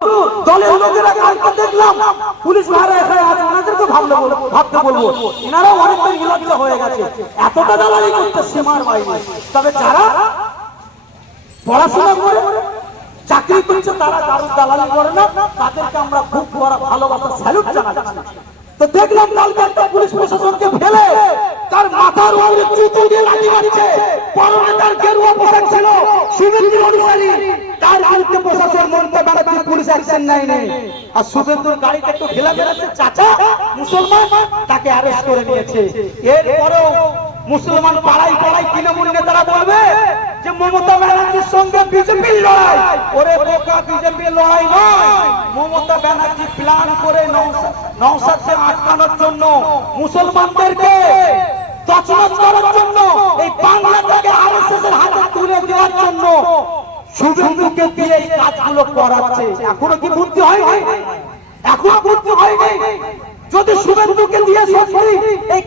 দলের লোকেরা কালকে দেখলাম পুলিশ ভাড়া এখানে আছে, ওনাদেরকে ভাবতে বলবো এনারাও অনেকটা নির্লজ্জ হয়ে গেছে, এতটা দালালি করতে সীমার বাইরে। তবে যারা পড়াশোনা করে চাকরি করছে তারা কারোর দালালি করে না, তাদেরকে আমরা খুব বড় ভালোবাসা স্যালুট জানাচ্ছি। তো দেখলাম কালকে একটা পুলিশ প্রশাসনকে ফেলে তার মাথার উপরে জুতো দিয়ে লাঠি মারছে, পরনে তার গেরুয়া পোশাক ছিল শুভেন্দুর অনুসারী, তার বিরুদ্ধে প্রশাসন মমতা ব্যানার্জি পুলিশ অ্যাকশন নেয়নি। আর শুভেন্দুর গাড়িতে একটু ঢিলা বেড়াচ্ছে চাচা মুসলমান, তাকে অ্যারেস্ট করে নিয়েছে। এরপরেও মুসলমান পাড়ায় পাড়ায় তৃণমূল নেতারা বলবে যে মমতা ব্যানার্জির সঙ্গে বিজেপির লড়াই, ওরে বোকা বিজেপির লড়াই নয়, মমতা ব্যানার্জি প্ল্যান করে নওশাদকে আটকানোর জন্য, মুসলমানদেরকে তছনছ করার জন্য, এই বাংলাটাকে আরএসএসের হাতে তুলে দেওয়ার জন্য শুভেন্দুকে দিয়ে এই কাজগুলো করাচ্ছে। এখনো কি বুদ্ধি হয়নি? এখনো বুদ্ধি হয়নি? যদি শুভেন্দুকে দিয়ে সত্যি এই